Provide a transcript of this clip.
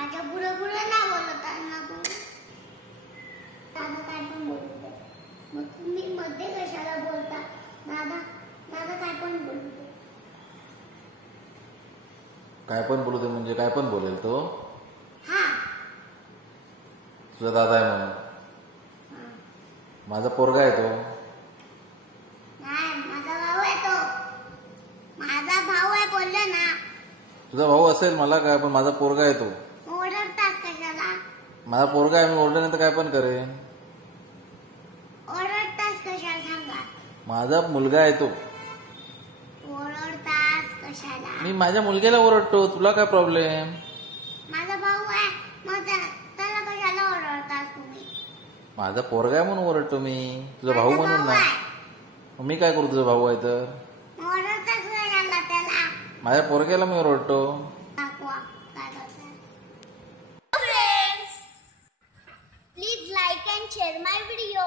माझ्या बुरा बुरा नाही बोलत आहे ना तू. दादा काय पण बोलते, मग तुम्ही मध्ये कशाला बोलता? दादा दादा काय पण बोलते. काय पण बोलू दे म्हणजे काय पण बोलेल तो. हा तुझा दादा आहे म्हणून. माझा पोरगा आहे तो. नाही, माझा भाऊ आहे तो. माझा भाऊ आहे बोललो ना. तुझा भाऊ असेल मला काय, पण माझा पोरगा आहे तो. ओरडतास कशाला? माझा पोरगा आहे, मी ओरडे नाही तर काय पण करेन. ओरडतास कशाला सांगा? माझा मुलगा आहे तो. ओरडतास कशाला? मी माझ्या मुलग्याला ओरडतो, तुला काय प्रॉब्लेम? माझा भाऊ आहे, मग त्याला कशाला ओरडतास तुम्ही? माझा पोरगा आहे म्हणून ओरडतो मी, तुझा भाऊ माझा म्हणून भाऊ नाही. आहे. मग मी काय करू तुझा भाऊ आहे तर? ओरडतास कशाला त्याला? माझ्या पोरग्याला मी ओरडतो. दाखवा काय करताय. Friends, please like and share my video.